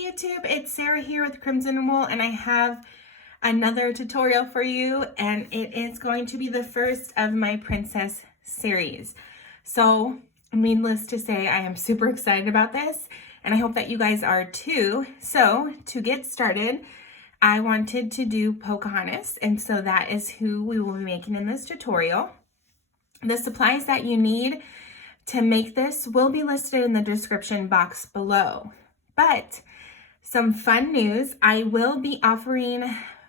Hey YouTube, it's Sarah here with Crimson Wool, and I have another tutorial for you, and it is going to be the first of my princess series. So needless to say, I am super excited about this, and I hope that you guys are too. So to get started, I wanted to do Pocahontas, and so that is who we will be making in this tutorial. The supplies that you need to make this will be listed in the description box below. But some fun news, I will be offering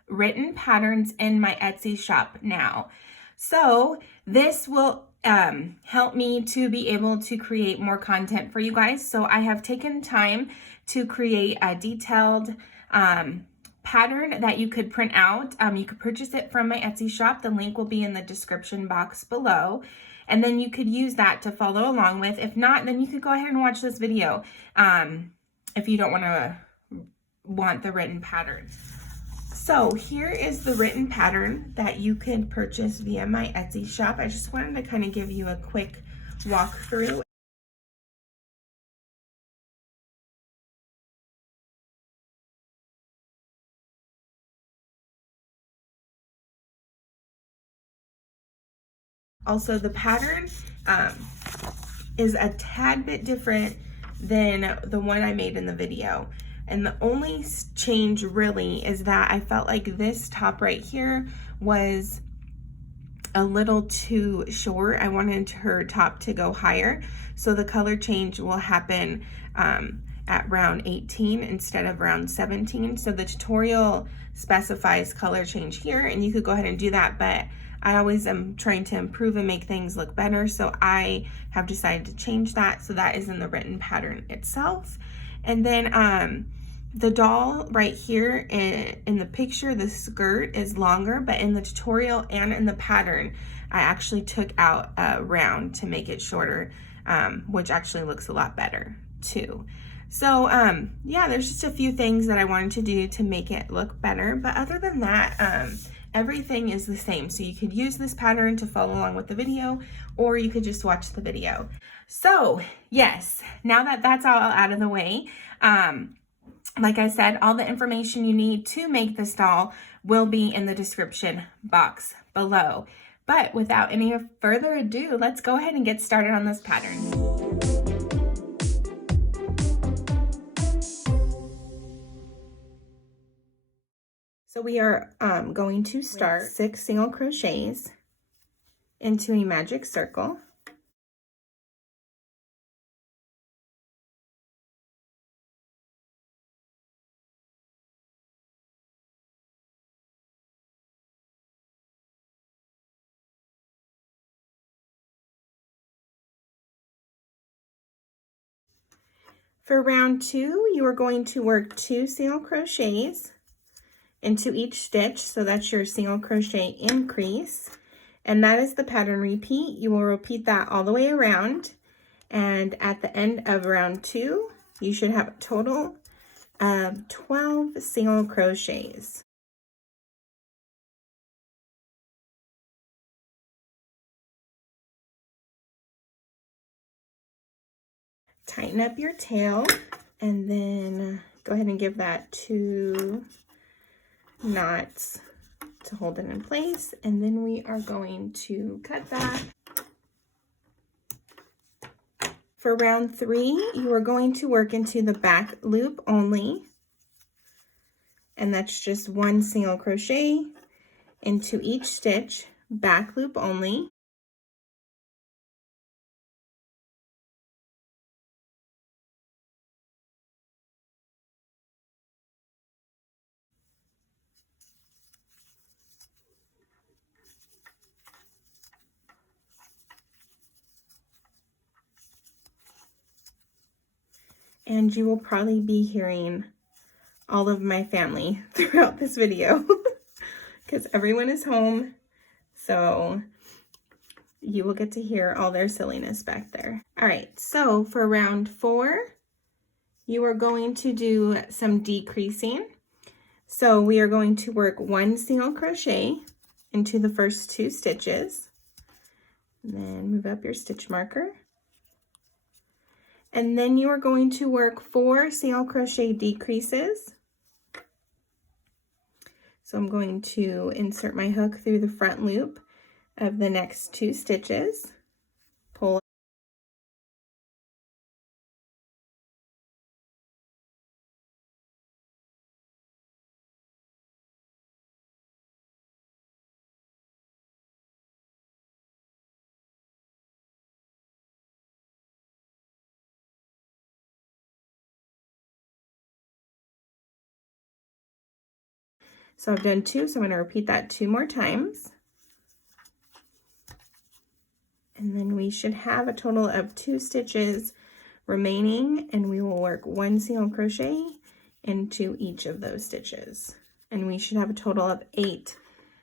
written patterns in my Etsy shop now. So this will help me to be able to create more content for you guys. So I have taken time to create a detailed pattern that you could print out. You could purchase it from my Etsy shop. The link will be in the description box below. And then you could use that to follow along with. If not, then you could go ahead and watch this video if you don't want the written pattern. So here is the written pattern that you can purchase via my Etsy shop. I just wanted to kind of give you a quick walkthrough. Also, the pattern is a tad bit different than the one I made in the video. And the only change really is that I felt like this top right here was a little too short. I wanted her top to go higher. So the color change will happen at round 18 instead of round 17. So the tutorial specifies color change here, and you could go ahead and do that, but I always am trying to improve and make things look better, so I have decided to change that. So that is in the written pattern itself. And then the doll right here in the picture, the skirt is longer, but in the tutorial and in the pattern, I actually took out a round to make it shorter, which actually looks a lot better too. So yeah, there's just a few things that I wanted to do to make it look better, but other than that, everything is the same. So you could use this pattern to follow along with the video, or you could just watch the video. So yes, now that that's all out of the way, like I said, all the information you need to make this doll will be in the description box below. But without any further ado, let's go ahead and get started on this pattern. So we are going to start 6 single crochets into a magic circle. For round 2, you are going to work 2 single crochets into each stitch, so that's your single crochet increase, and that is the pattern repeat. You will repeat that all the way around, and at the end of round 2 you should have a total of 12 single crochets. Tighten up your tail and then go ahead and give that 2 knots to hold it in place, and then we are going to cut that. For round 3, you are going to work into the back loop only, and that's just 1 single crochet into each stitch, back loop only. And you will probably be hearing all of my family throughout this video because everyone is home, so you will get to hear all their silliness back there. All right, so for round 4, you are going to do some decreasing. So we are going to work 1 single crochet into the first 2 stitches, and then move up your stitch marker. And then you are going to work 4 single crochet decreases. So I'm going to insert my hook through the front loop of the next 2 stitches, pull. So I've done 2, so I'm going to repeat that 2 more times. And then we should have a total of 2 stitches remaining, and we will work 1 single crochet into each of those stitches. And we should have a total of 8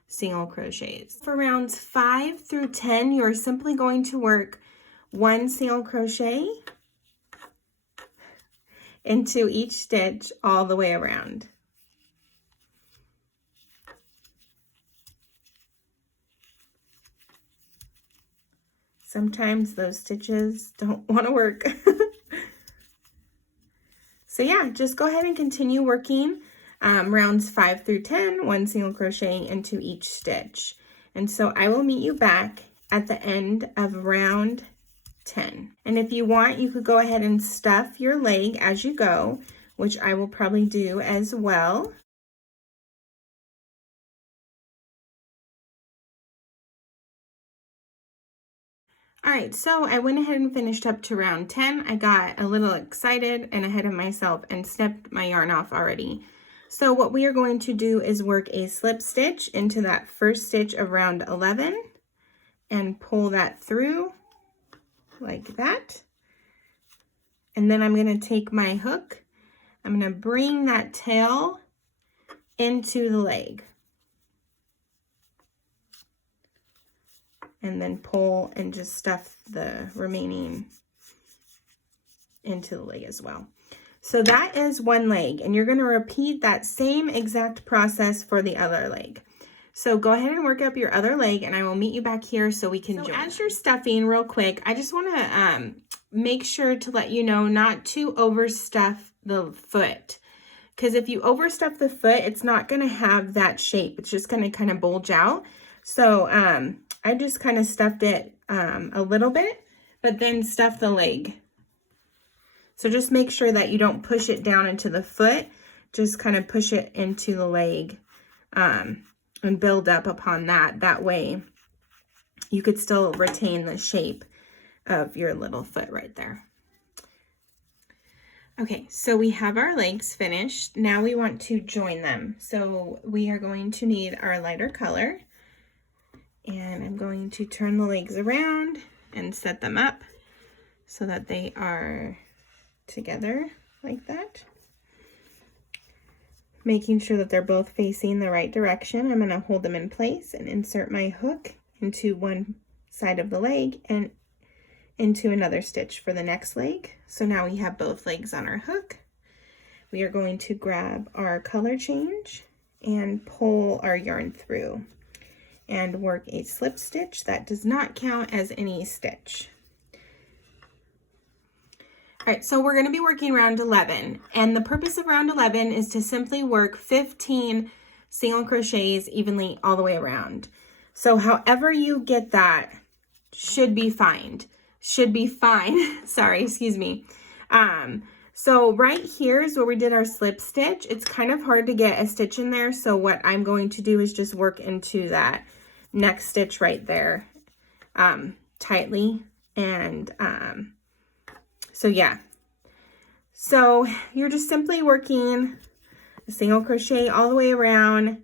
single crochets. For rounds 5 through 10, you're simply going to work 1 single crochet into each stitch all the way around. Sometimes those stitches don't want to work. So yeah, just go ahead and continue working rounds 5 through 10, 1 single crochet into each stitch. And so I will meet you back at the end of round 10. And if you want, you could go ahead and stuff your leg as you go, which I will probably do as well. All right, so I went ahead and finished up to round 10. I got a little excited and ahead of myself and snipped my yarn off already. So what we are going to do is work a slip stitch into that first stitch of round 11 and pull that through like that. And then I'm going to take my hook, I'm going to bring that tail into the leg. And then pull and just stuff the remaining into the leg as well. So that is one leg, and you're going to repeat that same exact process for the other leg. So go ahead and work up your other leg, and I will meet you back here so we can join. As you're stuffing real quick, I just want to make sure to let you know not to overstuff the foot. Because if you overstuff the foot, it's not going to have that shape. It's just going to kind of bulge out. So I just kind of stuffed it a little bit, but then stuff the leg. So just make sure that you don't push it down into the foot, just kind of push it into the leg and build up upon that. That way you could still retain the shape of your little foot right there. Okay, so we have our legs finished. Now we want to join them. So we are going to need our lighter color. And I'm going to turn the legs around and set them up so that they are together like that. Making sure that they're both facing the right direction. I'm going to hold them in place and insert my hook into one side of the leg and into another stitch for the next leg. So now we have both legs on our hook. We are going to grab our color change and pull our yarn through and work a slip stitch. That does not count as any stitch. All right, so we're going to be working round 11, and the purpose of round 11 is to simply work 15 single crochets evenly all the way around. So however you get that should be fine. Sorry, excuse me. So right here is where we did our slip stitch. It's kind of hard to get a stitch in there, so what I'm going to do is just work into that next stitch right there tightly. And so yeah, so you're just simply working a single crochet all the way around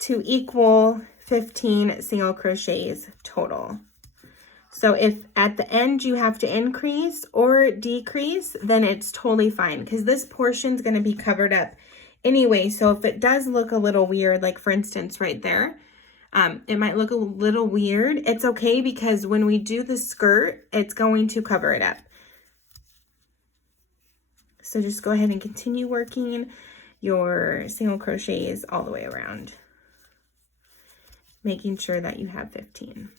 to equal 15 single crochets total. So if at the end you have to increase or decrease, then it's totally fine, because this portion is going to be covered up anyway. So if it does look a little weird, like for instance right there, it might look a little weird. It's okay, because when we do the skirt, it's going to cover it up. So just go ahead and continue working your single crochets all the way around, making sure that you have 15.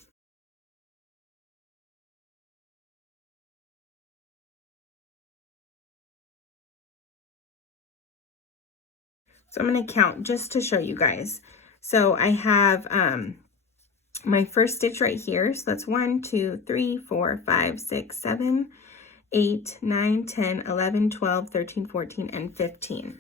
So I'm going to count just to show you guys. So I have my first stitch right here. So that's 1, 2, 3, 4, 5, 6, 7, 8, 9, 10, 11, 12, 13, 14, and 15.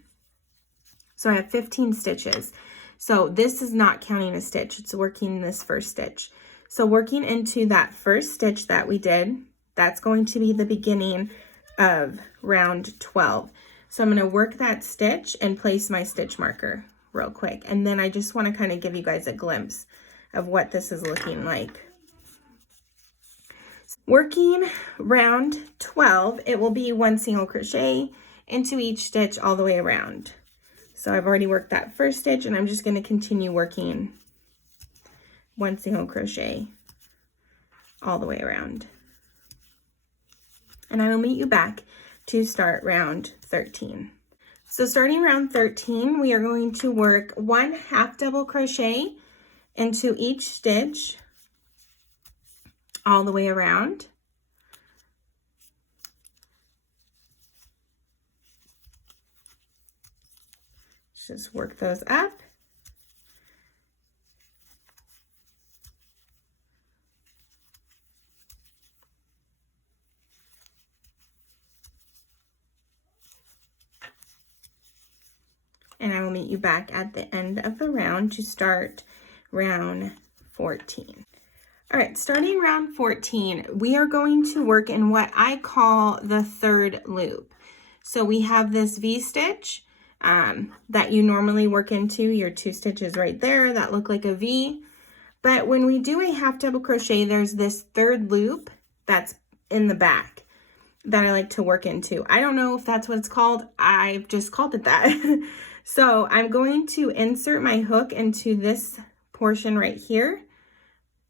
So I have 15 stitches. So this is not counting a stitch. It's working this first stitch. So working into that first stitch that we did, that's going to be the beginning of round 12. So I'm going to work that stitch and place my stitch marker real quick. And then I just want to kind of give you guys a glimpse of what this is looking like. Working round 12, it will be 1 single crochet into each stitch all the way around. So I've already worked that first stitch, and I'm just going to continue working 1 single crochet all the way around. And I will meet you back to start round 13. So starting round 13, we are going to work 1 half double crochet into each stitch all the way around. Just work those up. And I will meet you back at the end of the round to start round 14. All right, starting round 14, we are going to work in what I call the third loop. So we have this V-stitch that you normally work into, your 2 stitches right there that look like a V. But when we do a half double crochet, there's this third loop that's in the back that I like to work into. I don't know if that's what it's called. I've just called it that. So I'm going to insert my hook into this portion right here.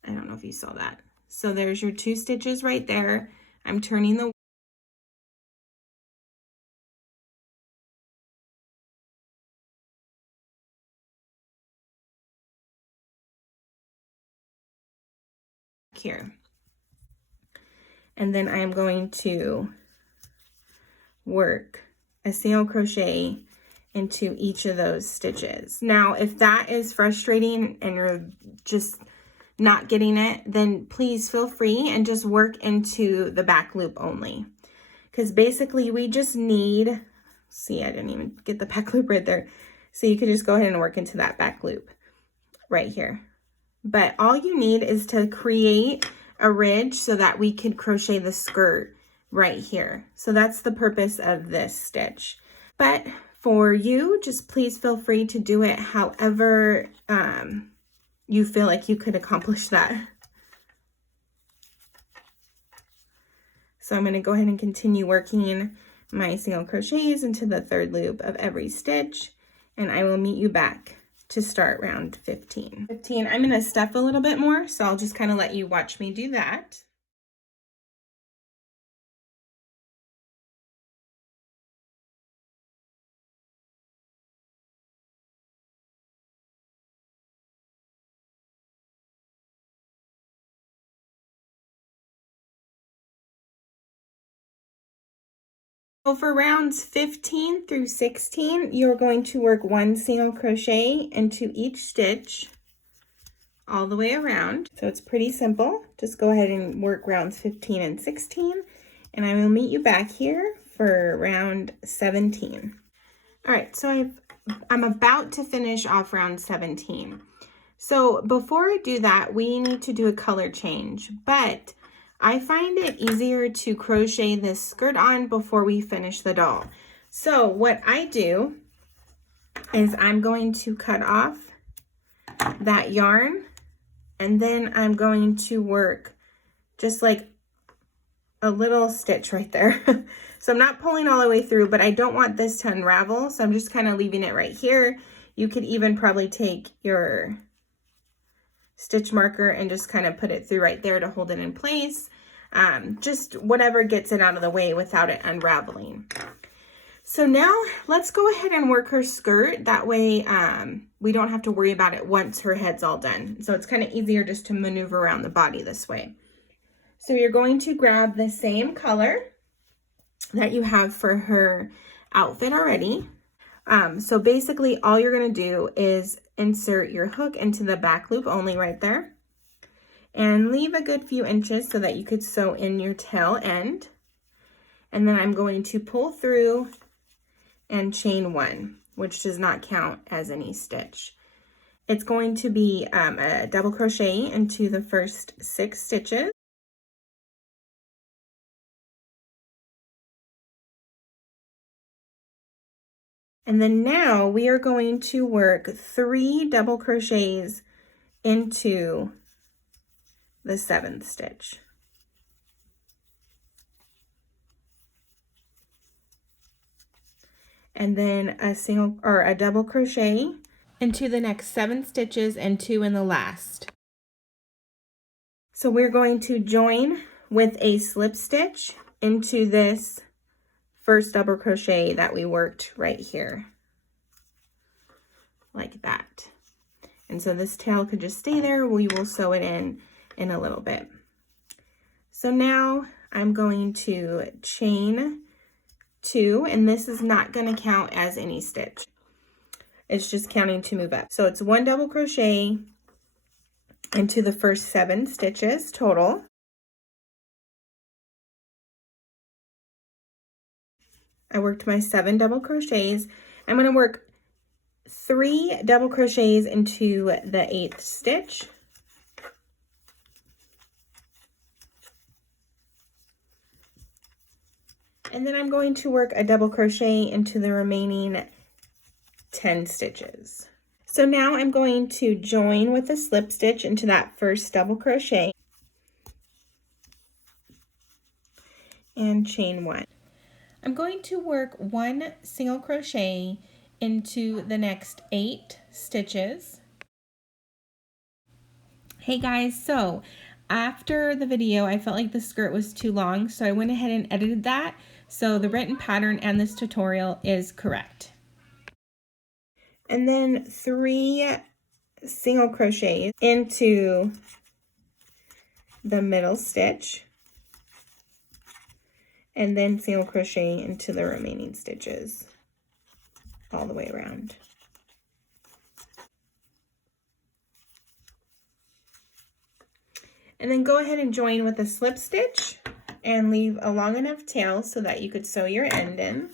I don't know if you saw that. So there's your 2 stitches right there. I'm turning the here. And then I'm going to work a single crochet into each of those stitches. Now, if that is frustrating and you're just not getting it, then please feel free and just work into the back loop only. Because basically we just need, see, I didn't even get the back loop right there. So you could just go ahead and work into that back loop right here. But all you need is to create a ridge so that we could crochet the skirt right here. So that's the purpose of this stitch. But for you, just please feel free to do it however you feel like you could accomplish that. So I'm going to go ahead and continue working my single crochets into the third loop of every stitch, and I will meet you back to start round 15. I'm going to stuff a little bit more, so I'll just kind of let you watch me do that. So for rounds 15 through 16, you're going to work 1 single crochet into each stitch all the way around. So it's pretty simple. Just go ahead and work rounds 15 and 16, and I will meet you back here for round 17. All right, so I'm about to finish off round 17. So before I do that, we need to do a color change, but I find it easier to crochet this skirt on before we finish the doll. So what I do is I'm going to cut off that yarn, and then I'm going to work just like a little stitch right there. So I'm not pulling all the way through, but I don't want this to unravel, so I'm just kind of leaving it right here. You could even probably take your stitch marker and just kind of put it through right there to hold it in place. Just whatever gets it out of the way without it unraveling. So now let's go ahead and work her skirt. That way we don't have to worry about it once her head's all done. So it's kind of easier just to maneuver around the body this way. So you're going to grab the same color that you have for her outfit already. So basically all you're going to do is insert your hook into the back loop only right there, and leave a good few inches so that you could sew in your tail end. And then I'm going to pull through and chain 1, which does not count as any stitch. It's going to be a double crochet into the first 6 stitches. And then now we are going to work 3 double crochets into the 7th stitch. And then a double crochet into the next 7 stitches and 2 in the last. So we're going to join with a slip stitch into this first double crochet that we worked right here, like that. And so this tail could just stay there. We will sew it in a little bit. So now I'm going to chain 2, and this is not going to count as any stitch. It's just counting to move up. So it's 1 double crochet into the first 7 stitches total. I worked my 7 double crochets. I'm going to work 3 double crochets into the 8th stitch. And then I'm going to work a double crochet into the remaining 10 stitches. So now I'm going to join with a slip stitch into that first double crochet and chain 1. I'm going to work 1 single crochet into the next 8 stitches. Hey guys, so after the video I felt like the skirt was too long, so I went ahead and edited that so the written pattern and this tutorial is correct. And then 3 single crochets into the middle stitch, and then single crochet into the remaining stitches all the way around. And then go ahead and join with a slip stitch and leave a long enough tail so that you could sew your end in.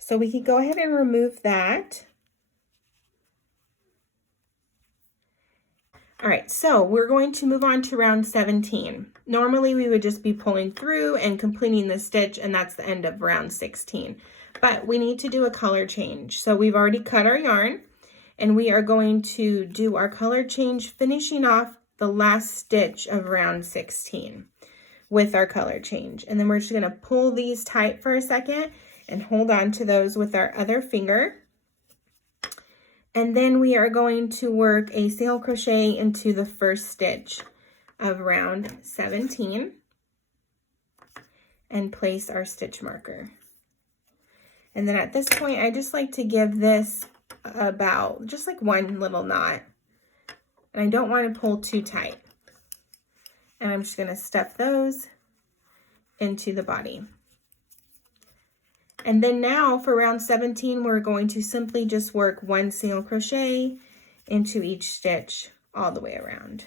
So we can go ahead and remove that. All right, so we're going to move on to round 17. Normally we would just be pulling through and completing the stitch, and that's the end of round 16. But we need to do a color change. So we've already cut our yarn, and we are going to do our color change, finishing off the last stitch of round 16 with our color change. And then we're just gonna pull these tight for a second and hold on to those with our other finger. And then we are going to work a single crochet into the first stitch of round 17 and place our stitch marker. And then at this point, I just like to give this about just like 1 little knot. And I don't want to pull too tight. And I'm just going to stuff those into the body. And then now for round 17, we're going to simply just work 1 single crochet into each stitch all the way around.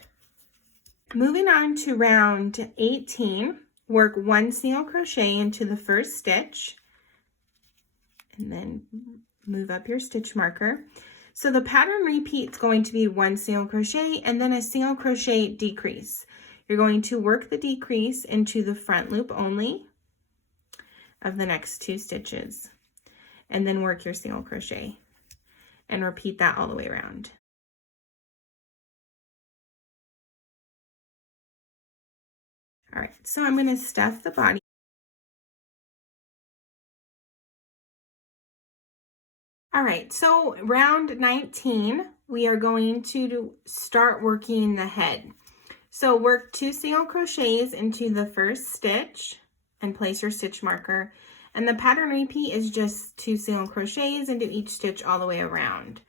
Moving on to round 18, work 1 single crochet into the first stitch and then move up your stitch marker. So the pattern repeat is going to be 1 single crochet and then a single crochet decrease. You're going to work the decrease into the front loop only of the next 2 stitches, and then work your single crochet and repeat that all the way around. All right, so I'm going to stuff the body. All right, so round 19, we are going to start working the head. So work 2 single crochets into the first stitch and place your stitch marker, and the pattern repeat is just 2 single crochets into each stitch all the way around.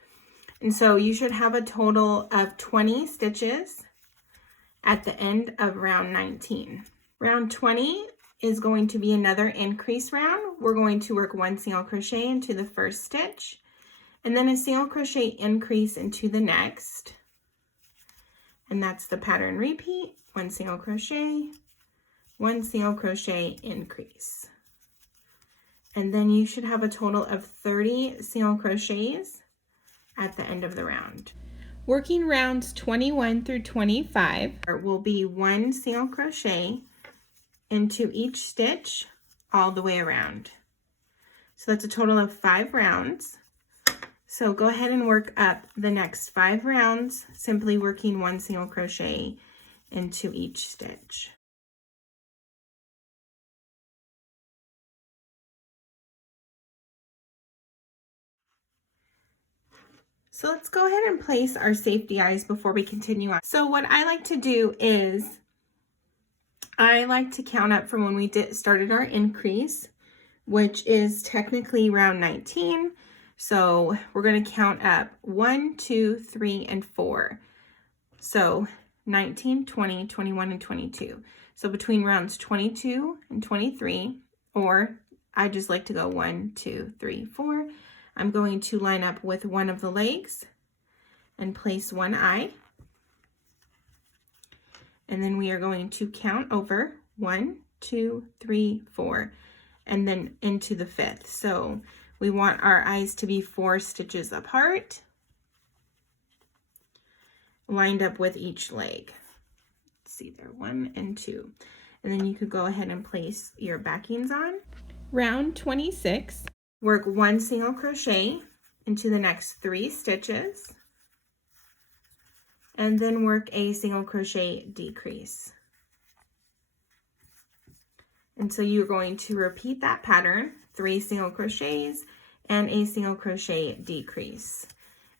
And so you should have a total of 20 stitches at the end of round 19. Round 20 is going to be another increase round. We're going to work 1 single crochet into the first stitch, and then a single crochet increase into the next. And that's the pattern repeat, 1 single crochet, 1 single crochet increase. And then you should have a total of 30 single crochets at the end of the round. Working rounds 21 through 25 will be 1 single crochet into each stitch all the way around. So that's a total of 5 rounds. So go ahead and work up the next 5 rounds, simply working 1 single crochet into each stitch. So let's go ahead and place our safety eyes before we continue on. So what I like to do is I like to count up from when we started our increase, which is technically round 19. So we're going to count up 1, 2, 3, and 4. So 19, 20, 21, and 22. So between rounds 22 and 23, or I just like to go 1, 2, 3, 4, I'm going to line up with one of the legs and place one eye. And then we are going to count over 1, 2, 3, 4, and then into the 5th. So we want our eyes to be 4 stitches apart, lined up with each leg. Let's see there, 1 and 2. And then you could go ahead and place your backings on. Round 26, work 1 single crochet into the next 3 stitches, and then work a single crochet decrease. And so you're going to repeat that pattern, 3 single crochets and a single crochet decrease.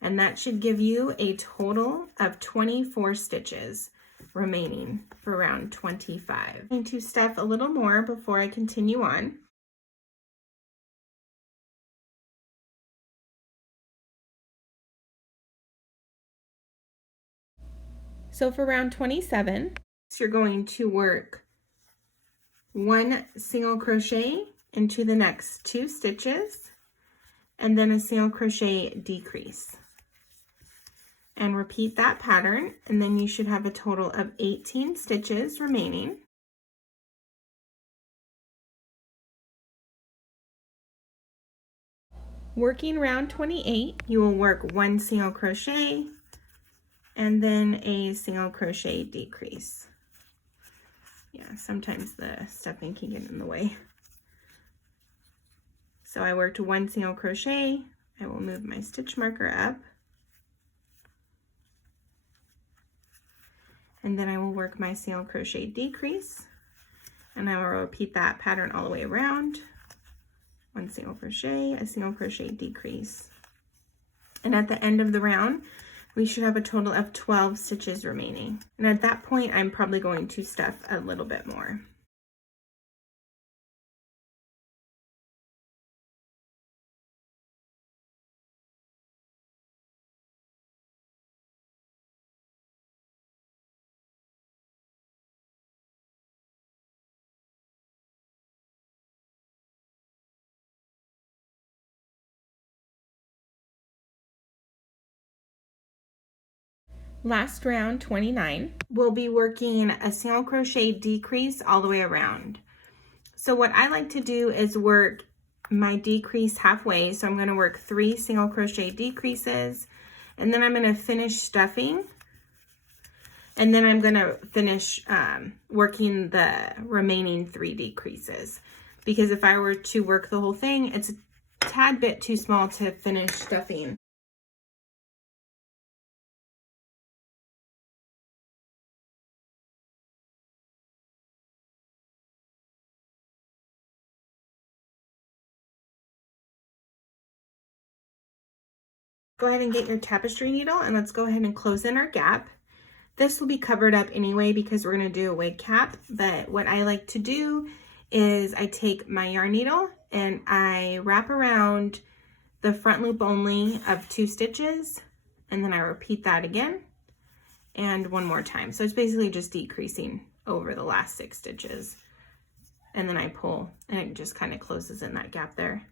And that should give you a total of 24 stitches remaining for round 25. I'm going to stuff a little more before I continue on. So for round 27, you're going to work 1 single crochet into the next 2 stitches, and then a single crochet decrease. And repeat that pattern, and then you should have a total of 18 stitches remaining. Working round 28, you will work 1 single crochet and then a single crochet decrease. Yeah, sometimes the stuffing can get in the way. So I worked 1 single crochet. I will move my stitch marker up. And then I will work my single crochet decrease. And I will repeat that pattern all the way around. 1 single crochet, a single crochet decrease. And at the end of the round, we should have a total of 12 stitches remaining. And at that point, I'm probably going to stuff a little bit more. Last round, 29, we'll be working a single crochet decrease all the way around. So what I like to do is work my decrease halfway. So I'm going to work 3 single crochet decreases, and then I'm going to finish stuffing, and then I'm going to finish working the remaining 3 decreases, because if I were to work the whole thing, it's a tad bit too small to finish stuffing. Go ahead and get your tapestry needle, and let's go ahead and close in our gap. This will be covered up anyway because we're going to do a wig cap, but what I like to do is I take my yarn needle and I wrap around the front loop only of 2 stitches, and then I repeat that again and one more time. So it's basically just decreasing over the last 6 stitches. And then I pull and it just kind of closes in that gap there.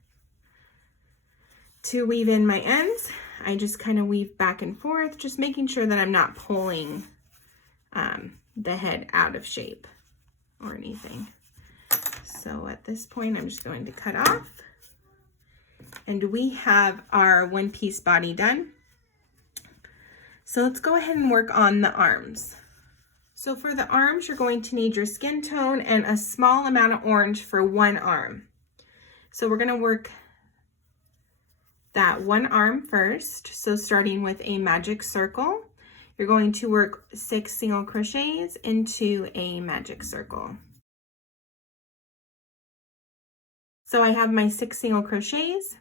To weave in my ends, I just kind of weave back and forth, just making sure that I'm not pulling the head out of shape or anything. So at this point, I'm just going to cut off. And we have our one-piece body done. So let's go ahead and work on the arms. So for the arms, you're going to need your skin tone and a small amount of orange for one arm. So we're going to work that one arm first. So starting with a magic circle, you're going to work 6 single crochets into a magic circle. So I have my 6 single crochets,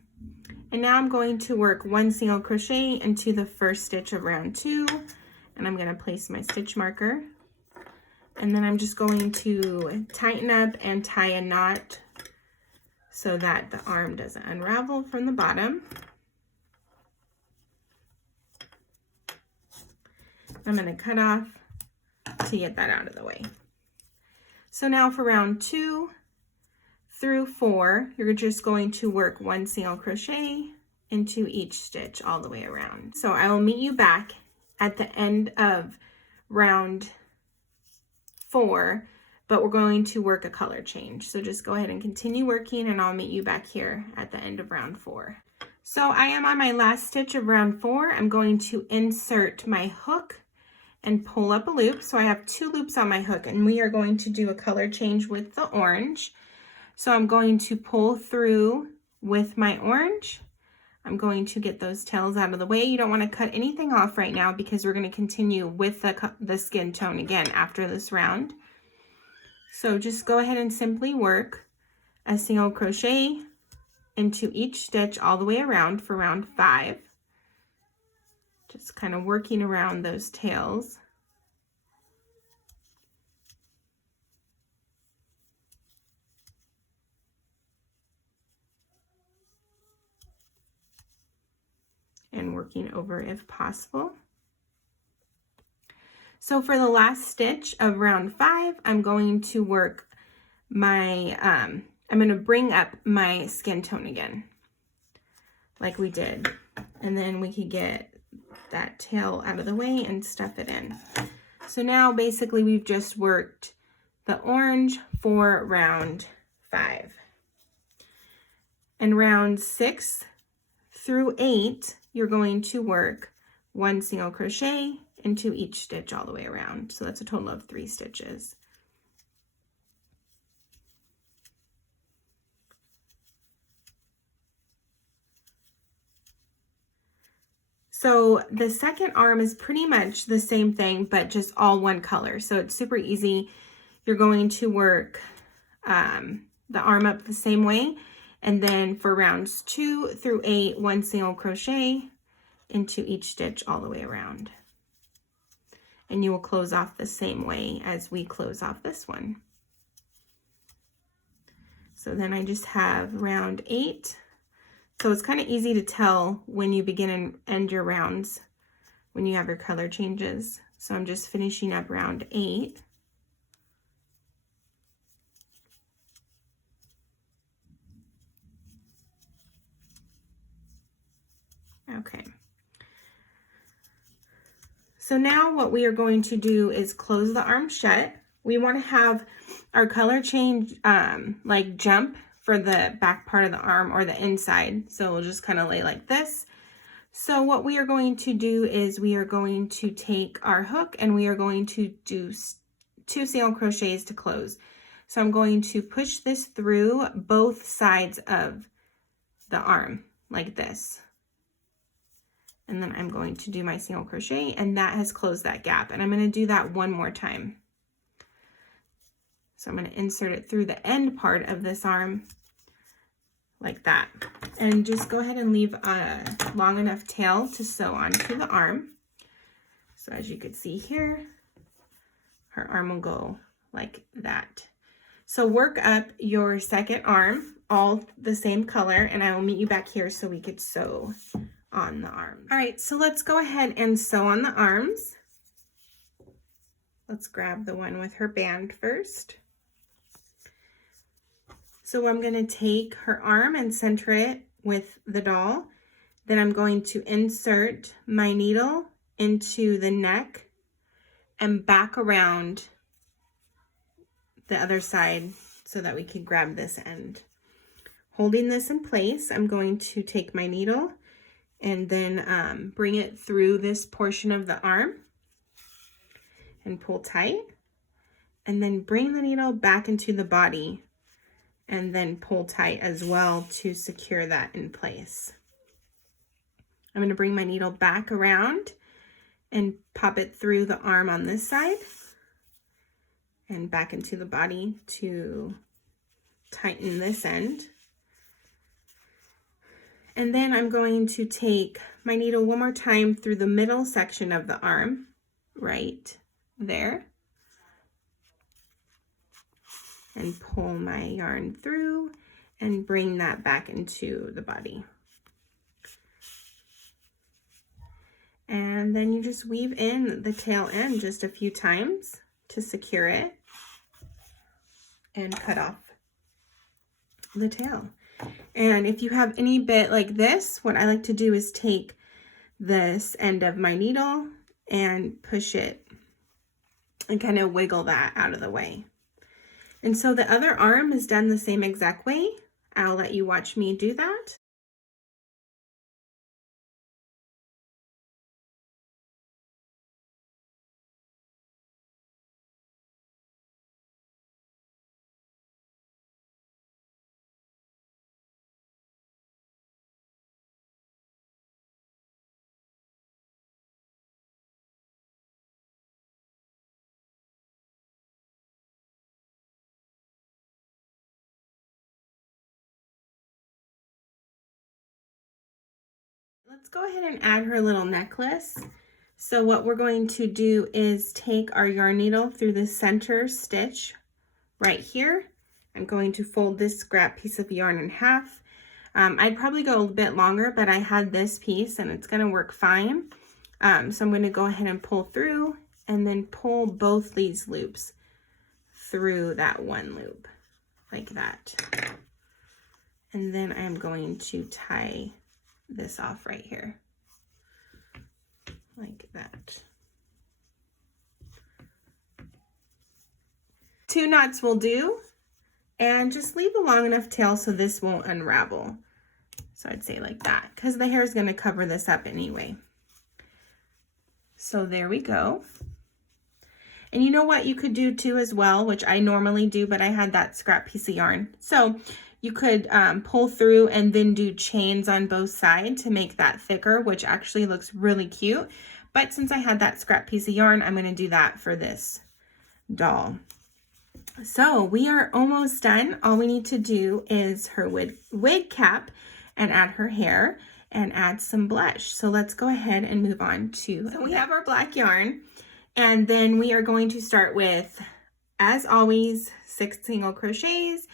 and now I'm going to work 1 single crochet into the first stitch of round 2, and I'm going to place my stitch marker, and then I'm just going to tighten up and tie a knot so that the arm doesn't unravel from the bottom. I'm going to cut off to get that out of the way. So now for round 2 through 4, you're just going to work 1 single crochet into each stitch all the way around. So I will meet you back at the end of round 4, but we're going to work a color change. So just go ahead and continue working, and I'll meet you back here at the end of round 4. So I am on my last stitch of round 4. I'm going to insert my hook and pull up a loop. So I have 2 loops on my hook, and we are going to do a color change with the orange. So I'm going to pull through with my orange. I'm going to get those tails out of the way. You don't want to cut anything off right now because we're going to continue with the skin tone again after this round. So just go ahead and simply work a single crochet into each stitch all the way around for round 5. Just kind of working around those tails. And working over if possible. So for the last stitch of round 5, I'm going to work my, I'm going to bring up my skin tone again, like we did. And then we could get that tail out of the way and stuff it in. So now basically we've just worked the orange for round 5. And round 6 through 8, you're going to work 1 single crochet into each stitch all the way around. So that's a total of 3 stitches. So the second arm is pretty much the same thing, but just all one color. So it's super easy. You're going to work the arm up the same way. And then for rounds 2 through 8, 1 single crochet into each stitch all the way around. And you will close off the same way as we close off this one. So then I just have round 8. So it's kind of easy to tell when you begin and end your rounds when you have your color changes. So I'm just finishing up round 8. Okay. So now what we are going to do is close the arm shut. We want to have our color change like jump for the back part of the arm or the inside. So we'll just kind of lay like this. So what we are going to do is we are going to take our hook and we are going to do 2 single crochets to close. So I'm going to push this through both sides of the arm like this. And then I'm going to do my single crochet, and that has closed that gap. And I'm going to do that one more time. So I'm going to insert it through the end part of this arm like that. And just go ahead and leave a long enough tail to sew onto the arm. So as you can see here, her arm will go like that. So work up your second arm, all the same color, and I will meet you back here so we could sew on the arms. All right, so let's go ahead and sew on the arms. Let's grab the one with her band first. So I'm going to take her arm and center it with the doll. Then I'm going to insert my needle into the neck and back around the other side so that we can grab this end. Holding this in place, I'm going to take my needle and then bring it through this portion of the arm and pull tight, and then bring the needle back into the body and then pull tight as well to secure that in place. I'm going to bring my needle back around and pop it through the arm on this side and back into the body to tighten this end. And then I'm going to take my needle one more time through the middle section of the arm, right there, and pull my yarn through and bring that back into the body. And then you just weave in the tail end just a few times to secure it and cut off the tail. And if you have any bit like this, what I like to do is take this end of my needle and push it and kind of wiggle that out of the way. And so the other arm is done the same exact way. I'll let you watch me do that. Let's go ahead and add her little necklace. So what we're going to do is take our yarn needle through the center stitch right here. I'm going to fold this scrap piece of yarn in half. I'd probably go a bit longer, but I had this piece and it's gonna work fine. So I'm gonna go ahead and pull through and then pull both these loops through that one loop, like that. And then I'm going to tie this off right here, like that. 2 knots will do, and just leave a long enough tail so this won't unravel. So I'd say like that, because the hair is going to cover this up anyway. So there we go. And you know what you could do too as well, which I normally do, but I had that scrap piece of yarn. So you could pull through and then do chains on both sides to make that thicker, which actually looks really cute. But since I had that scrap piece of yarn, I'm going to do that for this doll. So we are almost done. All we need to do is her wig cap and add her hair and add some blush. So let's go ahead and move on to, so we have our black yarn, and then we are going to start with, as always, 6 single crochets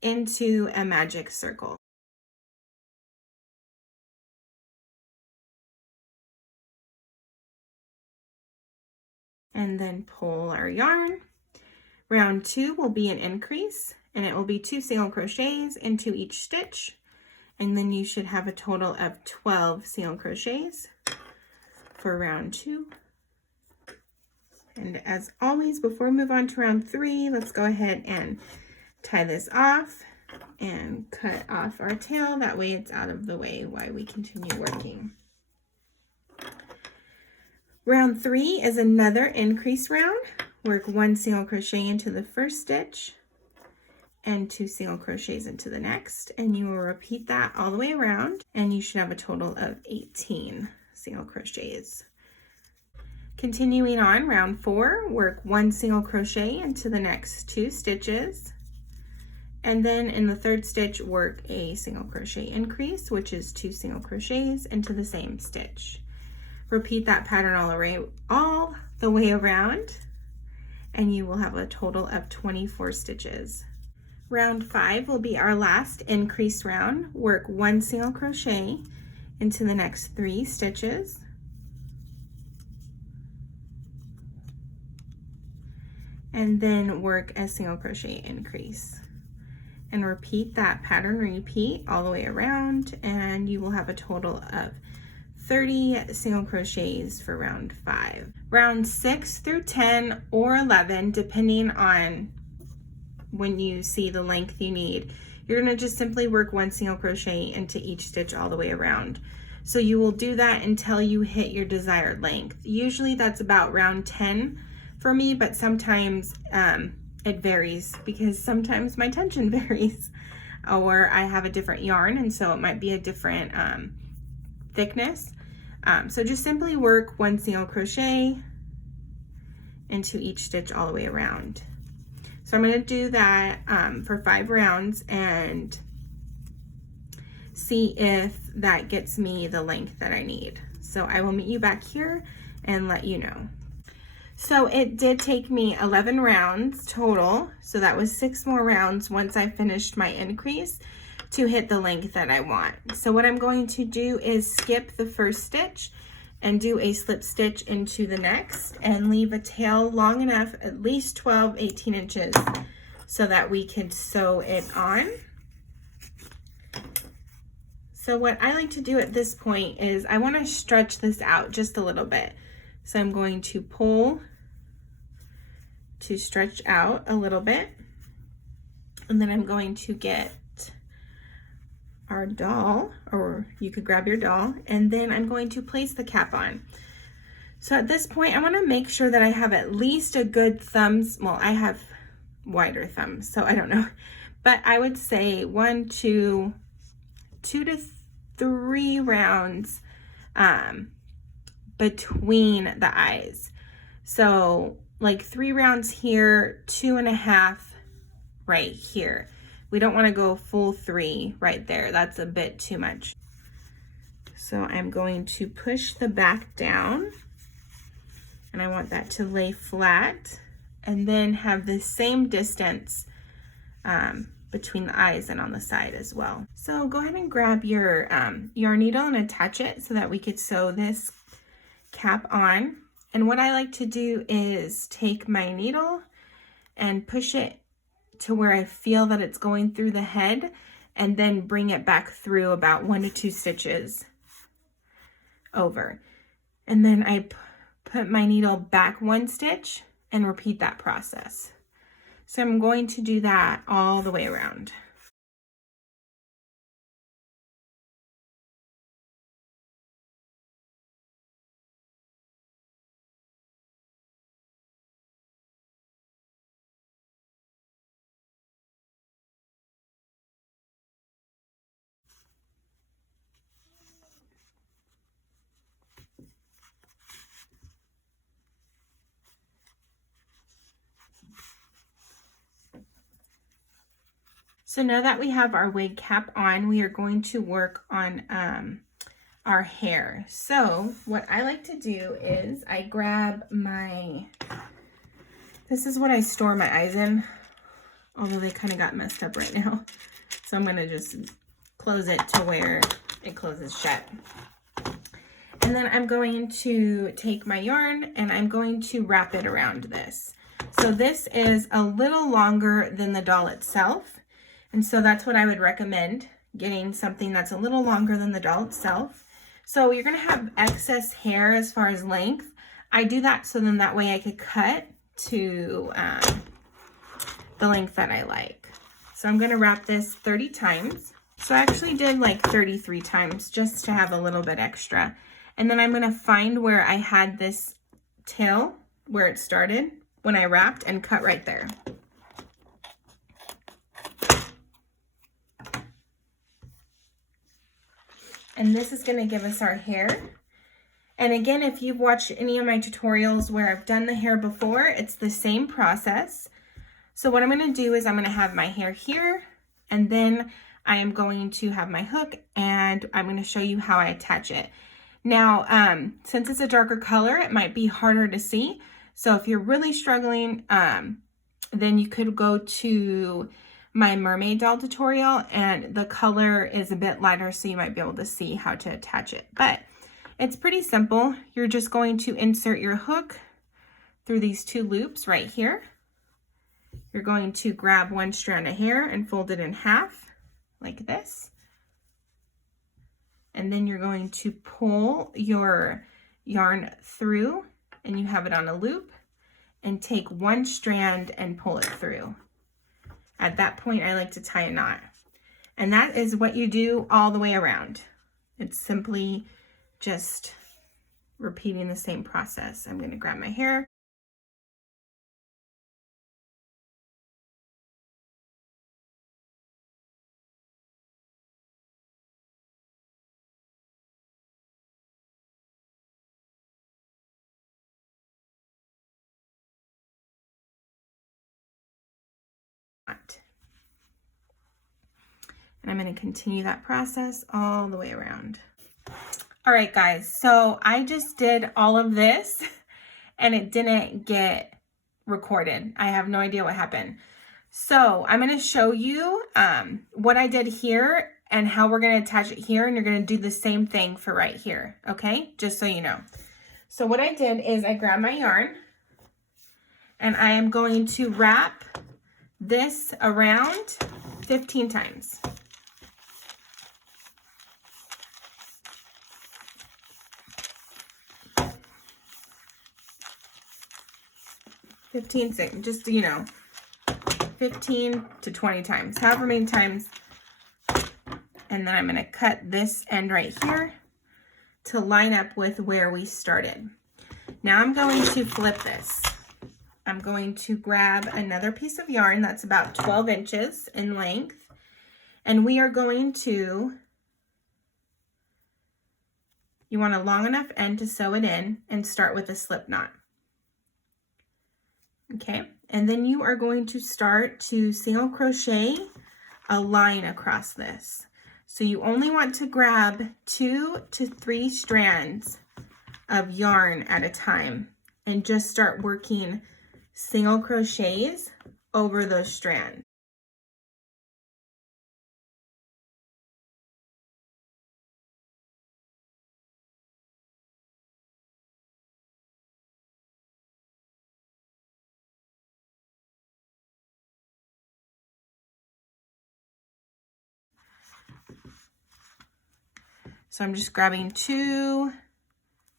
into a magic circle. And then pull our yarn. Round 2 will be an increase, and it will be 2 single crochets into each stitch. And then you should have a total of 12 single crochets for round 2. And as always, before we move on to round 3, let's go ahead and tie this off and cut off our tail. That way it's out of the way while we continue working. Round 3 is another increase round. Work 1 single crochet into the first stitch and 2 single crochets into the next, and you will repeat that all the way around, and you should have a total of 18 single crochets. Continuing on, round 4, work 1 single crochet into the next 2 stitches, and then in the third stitch work a single crochet increase, which is 2 single crochets into the same stitch. Repeat that pattern all the way around, and you will have a total of 24 stitches. Round 5 will be our last increase round. Work 1 single crochet into the next 3 stitches. And then work a single crochet increase. And repeat that pattern repeat all the way around, and you will have a total of 30 single crochets for round 5. Round 6 through 10 or 11, depending on when you see the length you need, you're going to just simply work 1 single crochet into each stitch all the way around. So you will do that until you hit your desired length. Usually that's about round 10 for me, but sometimes it varies because sometimes my tension varies, or I have a different yarn, and so it might be a different thickness. So just simply work 1 single crochet into each stitch all the way around. So I'm going to do that for 5 rounds and see if that gets me the length that I need. So I will meet you back here and let you know. So it did take me 11 rounds total. So that was 6 more rounds once I finished my increase to hit the length that I want. So what I'm going to do is skip the first stitch and do a slip stitch into the next and leave a tail long enough, at least 12, 18 inches, so that we can sew it on. So what I like to do at this point is I want to stretch this out just a little bit. So I'm going to pull to stretch out a little bit, and then I'm going to get our doll, or you could grab your doll, and then I'm going to place the cap on. So at this point, I want to make sure that I have at least a good thumbs, well, I have wider thumbs, so I don't know, but I would say 2 to 3 rounds between the eyes. So like 3 rounds here, 2.5 right here. We don't want to go full 3 right there. That's a bit too much. So I'm going to push the back down, and I want that to lay flat, and then have the same distance between the eyes and on the side as well. So go ahead and grab your yarn needle and attach it so that we could sew this cap on. And what I like to do is take my needle and push it to where I feel that it's going through the head, and then bring it back through about 1 to 2 stitches over. And then I put my needle back 1 stitch and repeat that process. So I'm going to do that all the way around. So now that we have our wig cap on, we are going to work on our hair. So what I like to do is I grab this is what I store my eyes in, although they kind of got messed up right now. So I'm gonna just close it to where it closes shut. And then I'm going to take my yarn and I'm going to wrap it around this. So this is a little longer than the doll itself. And so that's what I would recommend, getting something that's a little longer than the doll itself. So you're gonna have excess hair as far as length. I do that so then that way I could cut to the length that I like. So I'm gonna wrap this 30 times. So I actually did like 33 times just to have a little bit extra. And then I'm gonna find where I had this tail, where it started when I wrapped, and cut right there. And this is going to give us our hair. And again, if you've watched any of my tutorials where I've done the hair before, it's the same process. So what I'm going to do is I'm going to have my hair here, and then I am going to have my hook, and I'm going to show you how I attach it. Now, since it's a darker color, it might be harder to see. So if you're really struggling, then you could go to my mermaid doll tutorial, and the color is a bit lighter, so you might be able to see how to attach it. But it's pretty simple. You're just going to insert your hook through these 2 loops right here. You're going to grab 1 strand of hair and fold it in half like this. And then you're going to pull your yarn through, and you have it on a loop, and take 1 strand and pull it through. At that point, I like to tie a knot. And that is what you do all the way around. It's simply just repeating the same process. I'm going to grab my hair. And I'm going to continue that process all the way around. All right, guys, so I just did all of this and it didn't get recorded. I have no idea what happened. So I'm going to show you what I did here and how we're going to attach it here, and you're going to do the same thing for right here, okay? Just so you know. So what I did is I grabbed my yarn and I am going to wrap this around 15 times. Just, you know, 15 to 20 times, however many times. And then I'm going to cut this end right here to line up with where we started. Now I'm going to flip this. I'm going to grab another piece of yarn that's about 12 inches in length, and we are going to, you want a long enough end to sew it in and start with a slip knot. Okay, and then you are going to start to single crochet a line across this. So you only want to grab 2 to 3 strands of yarn at a time and just start working single crochets over those strands. So I'm just grabbing 2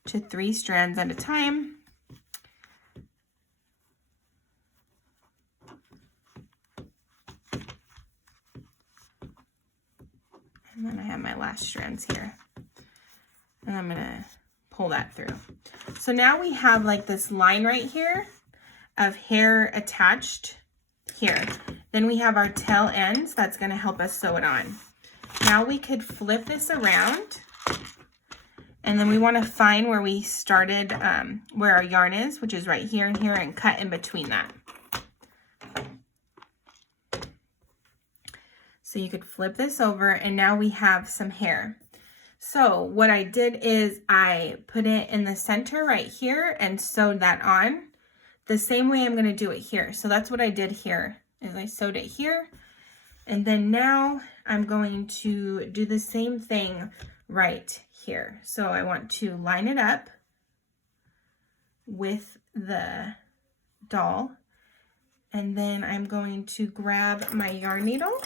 to 3 strands at a time. And then I have my last strands here. And I'm gonna pull that through. So now we have like this line right here of hair attached here. Then we have our tail ends that's gonna help us sew it on. Now we could flip this around, and then we want to find where we started, where our yarn is, which is right here and here, and cut in between that. So you could flip this over, and now we have some hair. So what I did is I put it in the center right here and sewed that on the same way I'm going to do it here. So that's what I did here, is I sewed it here. And then now I'm going to do the same thing right here. So I want to line it up with the doll. And then I'm going to grab my yarn needle.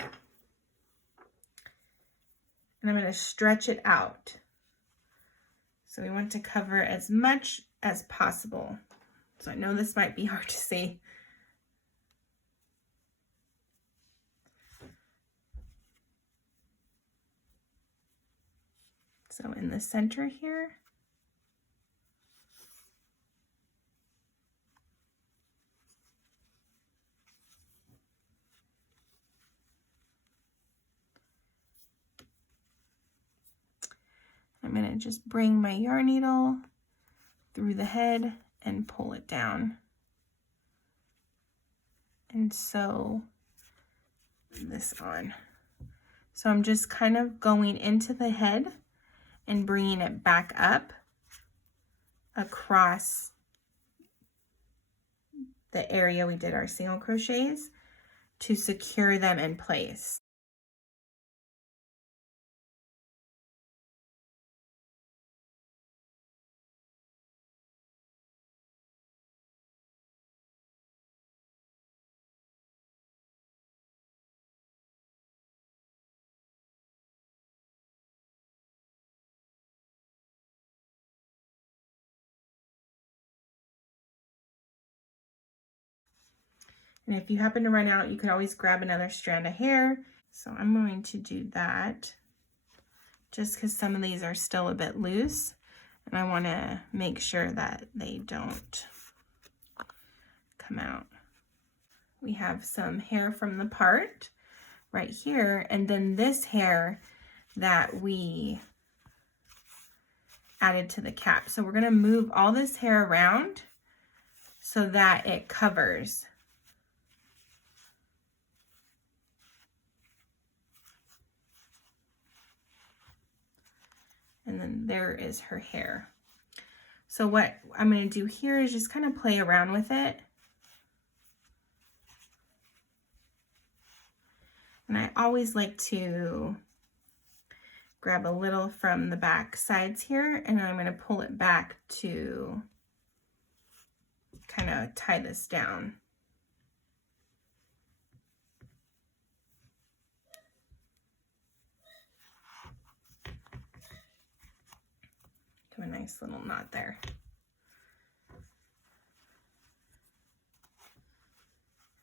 And I'm going to stretch it out. So we want to cover as much as possible. So I know this might be hard to see. So in the center here, I'm going to just bring my yarn needle through the head and pull it down and sew this on. So I'm just kind of going into the head and bringing it back up across the area we did our single crochets to secure them in place. And if you happen to run out, you could always grab another strand of hair. So I'm going to do that just because some of these are still a bit loose. And I want to make sure that they don't come out. We have some hair from the part right here. And then this hair that we added to the cap. So we're going to move all this hair around so that it covers. And then there is her hair. So what I'm going to do here is just kind of play around with it. And I always like to grab a little from the back sides here, and I'm going to pull it back to kind of tie this down. Do a nice little knot there.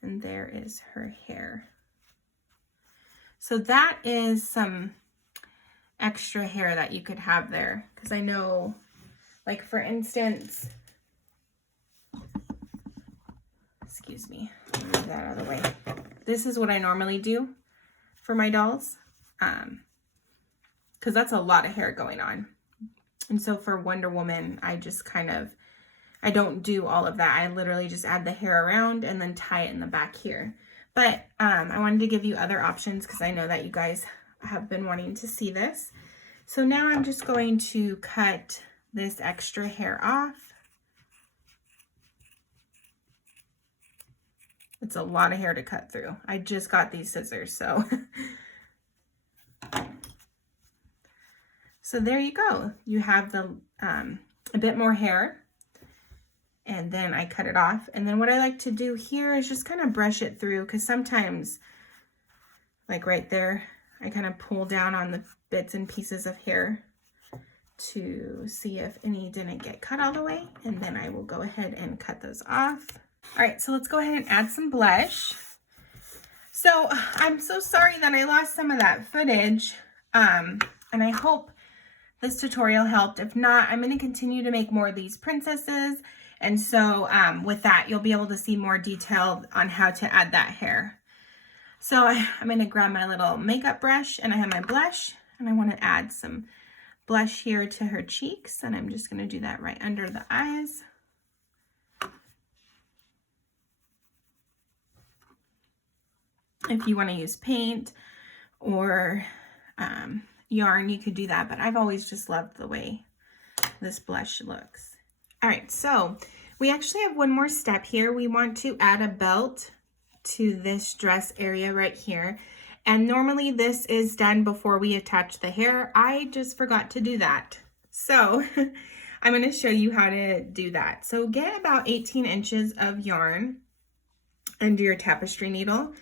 And there is her hair. So that is some extra hair that you could have there, because I know, like for instance, excuse me, let me move that out of the way. This is what I normally do for my dolls, because that's a lot of hair going on. And so for Wonder Woman, I just I don't do all of that. I literally just add the hair around and then tie it in the back here. But I wanted to give you other options because I know that you guys have been wanting to see this. So now I'm just going to cut this extra hair off. It's a lot of hair to cut through. I just got these scissors, so. So there you go. You have the a bit more hair, and then I cut it off. And then what I like to do here is just kind of brush it through, because sometimes, like right there, I kind of pull down on the bits and pieces of hair to see if any didn't get cut all the way, and then I will go ahead and cut those off. All right, so let's go ahead and add some blush. So I'm so sorry that I lost some of that footage, and I hope this tutorial helped. If not, I'm going to continue to make more of these princesses, and so with that, you'll be able to see more detail on how to add that hair. So I'm going to grab my little makeup brush, and I have my blush, and I want to add some blush here to her cheeks, and I'm just going to do that right under the eyes. If you want to use paint or yarn, you could do that, but I've always just loved the way this blush looks. All right, so we actually have one more step here. We want to add a belt to this dress area right here, and normally this is done before we attach the hair. I just forgot to do that, so I'm going to show you how to do that. So get about 18 inches of yarn under your tapestry needle.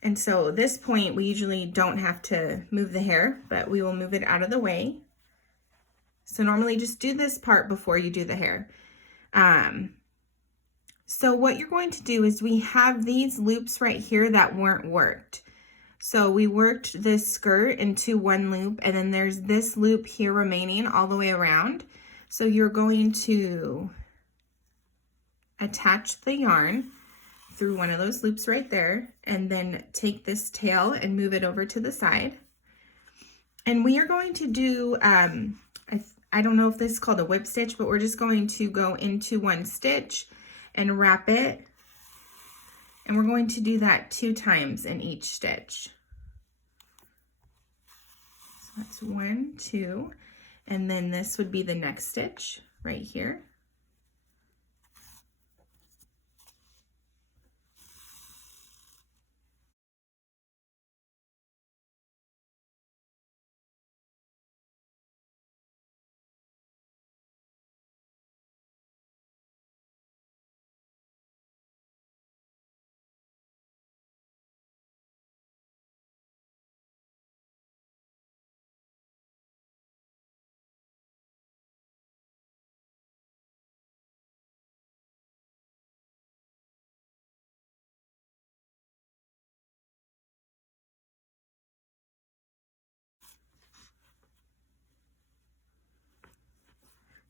And so at this point, we usually don't have to move the hair, but we will move it out of the way. So normally just do this part before you do the hair. So what you're going to do is we have these loops right here that weren't worked. So we worked this skirt into one loop, and then there's this loop here remaining all the way around. So you're going to attach the yarn through one of those loops right there, and then take this tail and move it over to the side. And we are going to do, I don't know if this is called a whip stitch, but we're just going to go into one stitch and wrap it. And we're going to do that 2 times in each stitch. So that's 1, 2, and then this would be the next stitch right here.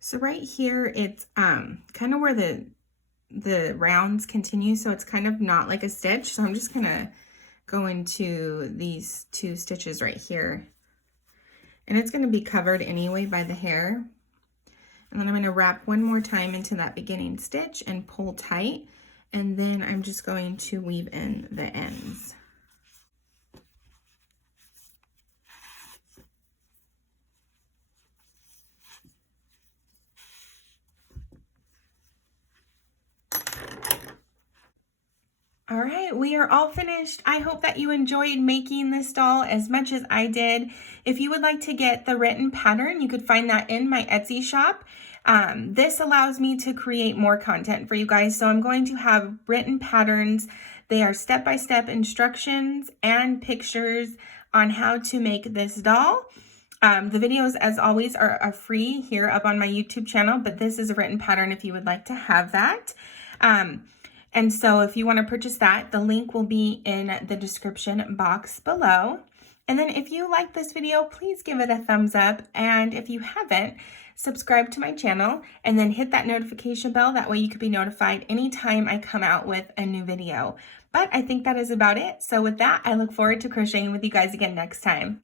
So right here, it's kind of where the rounds continue, so it's kind of not like a stitch. So I'm just gonna go into these 2 stitches right here, and it's gonna be covered anyway by the hair. And then I'm gonna wrap one more time into that beginning stitch and pull tight, and then I'm just going to weave in the ends. All right, we are all finished. I hope that you enjoyed making this doll as much as I did. If you would like to get the written pattern, you could find that in my Etsy shop. This allows me to create more content for you guys. So I'm going to have written patterns. They are step-by-step instructions and pictures on how to make this doll. The videos, as always, are free here up on my YouTube channel, but this is a written pattern if you would like to have that. And so if you want to purchase that, the link will be in the description box below. And then if you like this video, please give it a thumbs up. And if you haven't, subscribe to my channel and then hit that notification bell. That way you could be notified anytime I come out with a new video. But I think that is about it. So with that, I look forward to crocheting with you guys again next time.